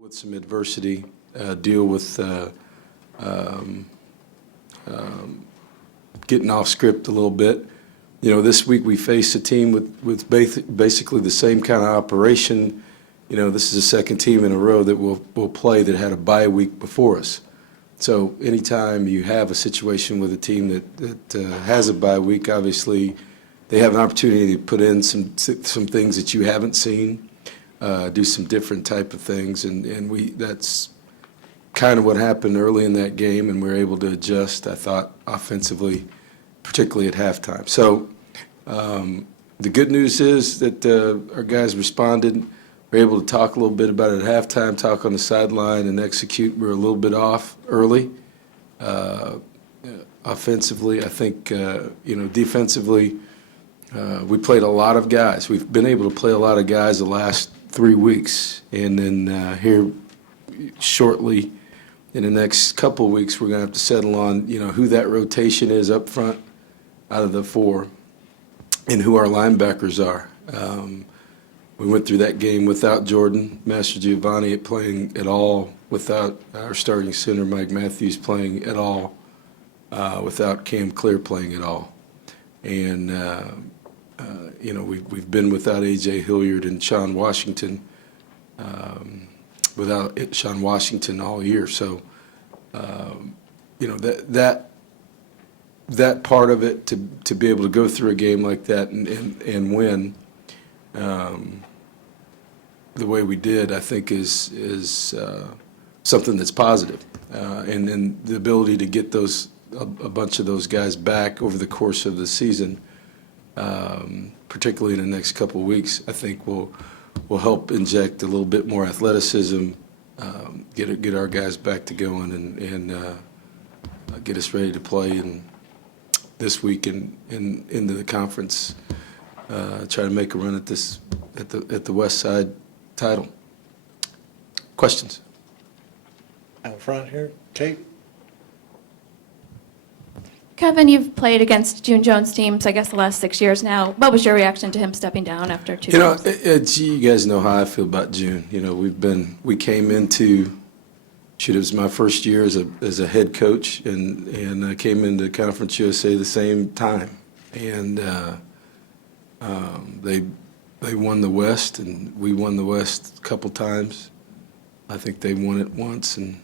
with some adversity, deal with getting off script a little bit. You know, this week we faced a team with basically the same kind of operation. You know, this is the second team in a row that will play that had a bye week before us. So anytime you have a situation with a team that has a bye week, obviously they have an opportunity to put in some things that you haven't seen, do some different type of things, and that's kind of what happened early in that game, and we were able to adjust, I thought, offensively, particularly at halftime. So the good news is that our guys responded. We were able to talk a little bit about it at halftime, talk on the sideline, and execute. We were a little bit off early. Offensively, I think, defensively, we played a lot of guys. We've been able to play a lot of guys the last 3 weeks. And then here shortly in the next couple of weeks, we're going to have to settle on, who that rotation is up front out of the four and who our linebackers are. We went through that game without Jordan Master Giovanni playing at all, without our starting center Mike Matthews playing at all, without Cam Clear playing at all. And, we've been without A.J. Hilliard and Sean Washington, without Sean Washington all year. So, that part of it, to be able to go through a game like that and win, the way we did, I think is something that's positive. And then the ability to get a bunch of those guys back over the course of the season, particularly in the next couple of weeks, I think will help inject a little bit more athleticism, get our guys back to going, and get us ready to play this week and into the conference. Try to make a run at the West Side title. Questions? Out front here, Kate. Kevin, you've played against June Jones teams, I guess, the last 6 years now. What was your reaction to him stepping down after 2 games? You guys know how I feel about June. We came into, it was my first year as a head coach, and I came into Conference USA the same time, and they won the West, and we won the West a couple times. I think they won it once, and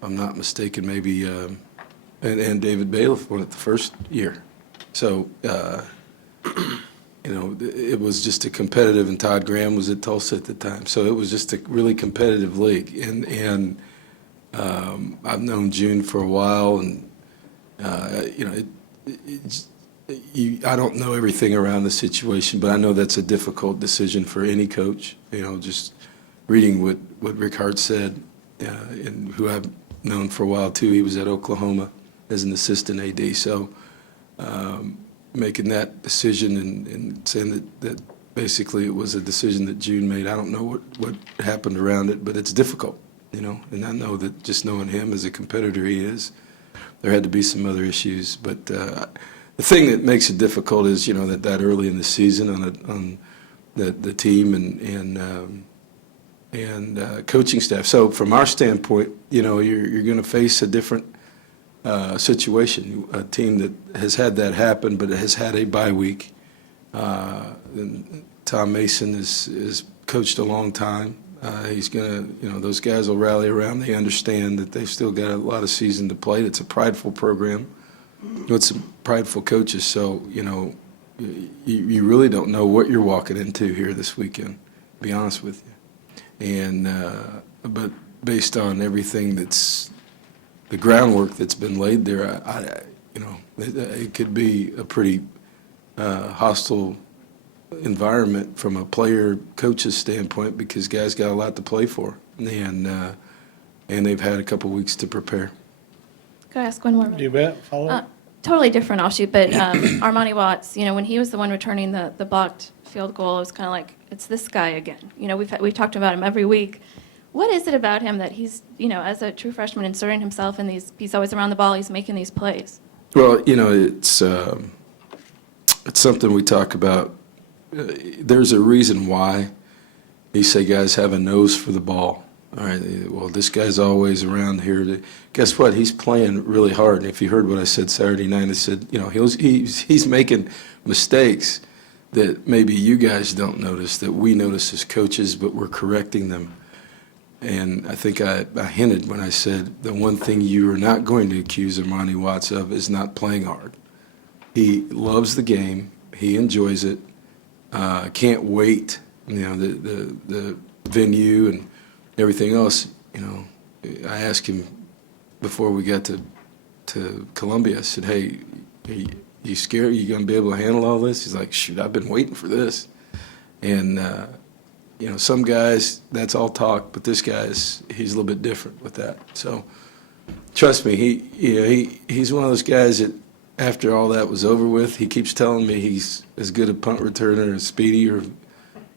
if I'm not mistaken, maybe, and David Bailiff won it the first year. So, it was just a competitive, and Todd Graham was at Tulsa at the time. So it was just a really competitive league. And I've known June for a while, and, I don't know everything around the situation, but I know that's a difficult decision for any coach. Just reading what Rick Hart said, and who I've known for a while too. He was at Oklahoma as an assistant AD. So making that decision and saying that basically it was a decision that June made. I don't know what happened around it, but it's difficult, and I know that just knowing him as a competitor he is, there had to be some other issues. But the thing that makes it difficult is, that early in the season on the team and coaching staff. So from our standpoint, you're going to face a different situation. A team that has had that happen, but it has had a bye week. And Tom Mason is coached a long time. He's going to, those guys will rally around. They understand that they've still got a lot of season to play. It's a prideful program with some prideful coaches. So, you really don't know what you're walking into here this weekend, to be honest with you. And but based on everything that's the groundwork that's been laid there, it could be a pretty hostile environment from a player-coach's standpoint, because guys got a lot to play for, and they've had a couple weeks to prepare. Could I ask one more? You bet. Follow up. Totally different offshoot, but Armani Watts, when he was the one returning the blocked field goal, it was kind of like, it's this guy again. We've talked about him every week. What is it about him that he's, as a true freshman, inserting himself in these, he's always around the ball, he's making these plays? Well, it's something we talk about. There's a reason why You say guys have a nose for the ball. All right, well, this guy's always around here. Guess what? He's playing really hard. And if you heard what I said Saturday night, I said, he's making mistakes that maybe you guys don't notice, that we notice as coaches, but we're correcting them. And I think I hinted when I said the one thing you are not going to accuse Armani Watts of is not playing hard. He loves the game. He enjoys it. Can't wait. The venue and everything else. I asked him before we got to Columbia. I said, "Hey, you scared? You gonna be able to handle all this?" He's like, "Shoot, I've been waiting for this." And some guys, that's all talk, but this guy's he's a little bit different with that. So trust me, he's one of those guys that after all that was over with, he keeps telling me he's as good a punt returner as Speedy or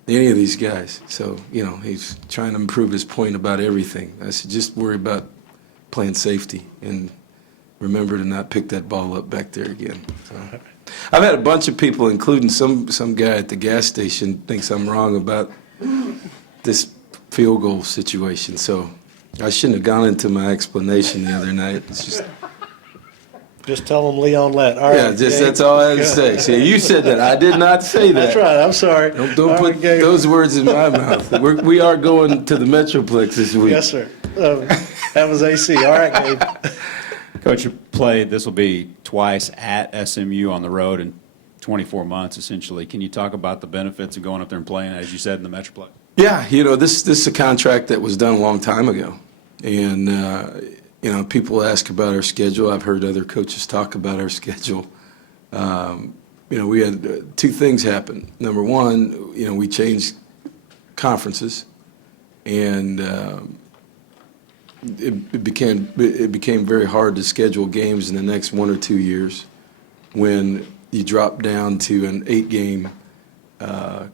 any of these guys. So he's trying to improve his point about everything. I said, just worry about playing safety and remember to not pick that ball up back there again. So I've had a bunch of people, including some guy at the gas station, thinks I'm wrong about this field goal situation. So I shouldn't have gone into my explanation the other night. It's Just tell them Leon let. All right, yeah, Gabe. that's all I had to say. See, you said that. I did not say that. That's right. I'm sorry. Don't All put right, Gabe. those words in my mouth. We are going to the Metroplex this week. Yes, sir. That was AC. All right, Gabe. Coach, you played, this will be twice at SMU on the road in 24 months, essentially. Can you talk about the benefits of going up there and playing, as you said, in the Metroplex? Yeah, this is a contract that was done a long time ago. And, people ask about our schedule. I've heard other coaches talk about our schedule. We had two things happen. Number one, we changed conferences, and it became very hard to schedule games in the next 1 or 2 years when you drop down to an 8-game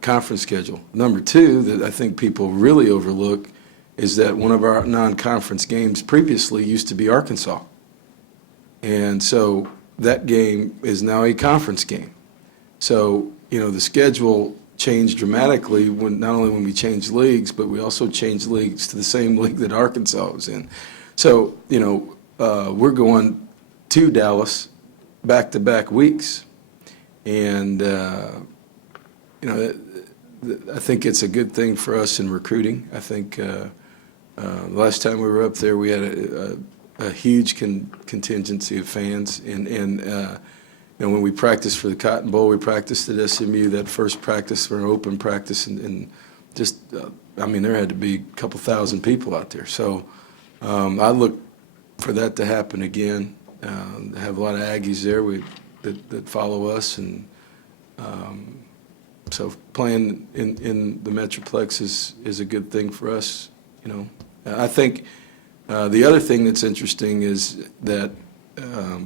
conference schedule. Number two, that I think people really overlook, is that one of our non-conference games previously used to be Arkansas. And so that game is now a conference game. So, the schedule changed dramatically not only when we changed leagues, but we also changed leagues to the same league that Arkansas was in. So, we're going to Dallas back-to-back weeks. And, I think it's a good thing for us in recruiting. I think last time we were up there, we had a huge contingency of fans. And when we practiced for the Cotton Bowl, we practiced at SMU, that first practice for an open practice. And there had to be a couple thousand people out there. So I look for that to happen again. I have a lot of Aggies there that follow us. And so playing in the Metroplex is a good thing for us, I think the other thing that's interesting is that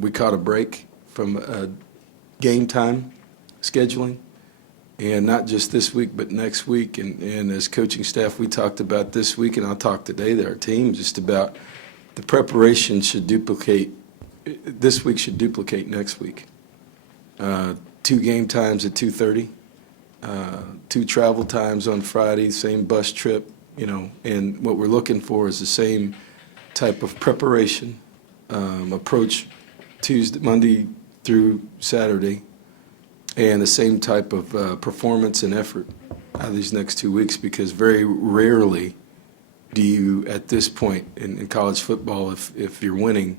we caught a break from game time scheduling, and not just this week, but next week. And as coaching staff, we talked about this week, and I'll talk today to our team just about the preparation should duplicate. This week should duplicate next week. 2 game times at 2:30. 2 travel times on Friday, same bus trip, and what we're looking for is the same type of preparation approach Monday through Saturday, and the same type of performance and effort out of these next 2 weeks, because very rarely do you, at this point in college football, if you're winning,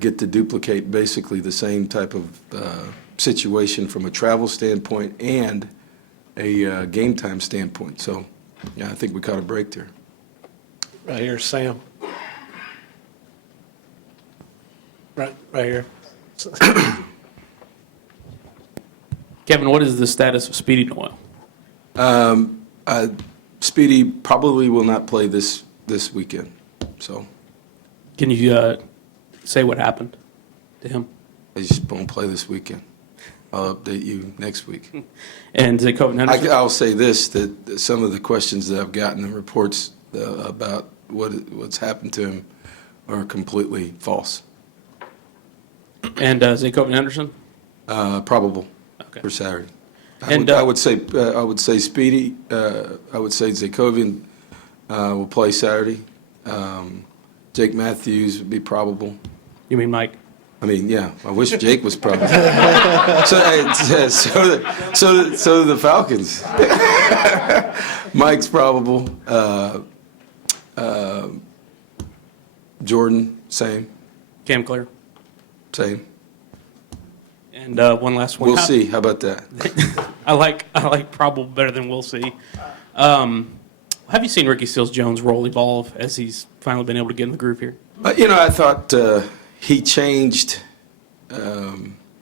get to duplicate basically the same type of situation from a travel standpoint and a game time standpoint. So, yeah, I think we caught a break there. Right here, Sam. Right here. Kevin, what is the status of Speedy Noel? Speedy probably will not play this weekend. So Can you say what happened to him? I just won't play this weekend. I'll update you next week. And Zakoven Henderson? I'll say this, that some of the questions that I've gotten in reports about what's happened to him are completely false. And Zakoven Henderson? Probable Okay. for Saturday. And, I would say Speedy, I would say Zakovian will play Saturday. Jake Matthews would be probable. You mean Mike? I mean, yeah, I wish Jake was probable. So do the Falcons. Mike's probable. Jordan, same. Cam Clear. Same. And one last one. We'll see. How about that? I like probable better than we'll see. Have you seen Ricky Seals-Jones' role evolve as he's finally been able to get in the groove here? I thought he changed.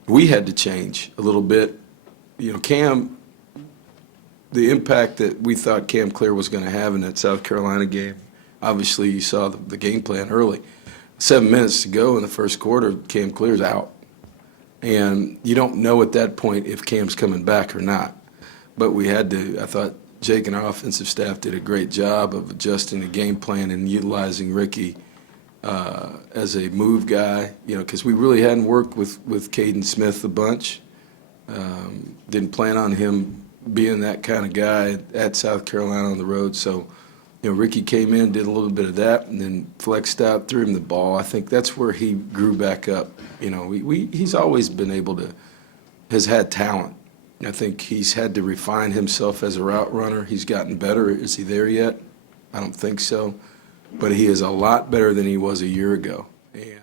We had to change a little bit. Cam, the impact that we thought Cam Clear was going to have in that South Carolina game, obviously you saw the game plan early. 7 minutes to go in the first quarter, Cam Clear's out. And you don't know at that point if Cam's coming back or not. But we had to, I thought Jake and our offensive staff did a great job of adjusting the game plan and utilizing Ricky as a move guy, because we really hadn't worked with Caden Smith a bunch. Didn't plan on him being that kind of guy at South Carolina on the road. So, Ricky came in, did a little bit of that, and then flexed out, threw him the ball. I think that's where he grew back up. He's always been able to, has had talent. I think he's had to refine himself as a route runner. He's gotten better. Is he there yet? I don't think so. But he is a lot better than he was a year ago. And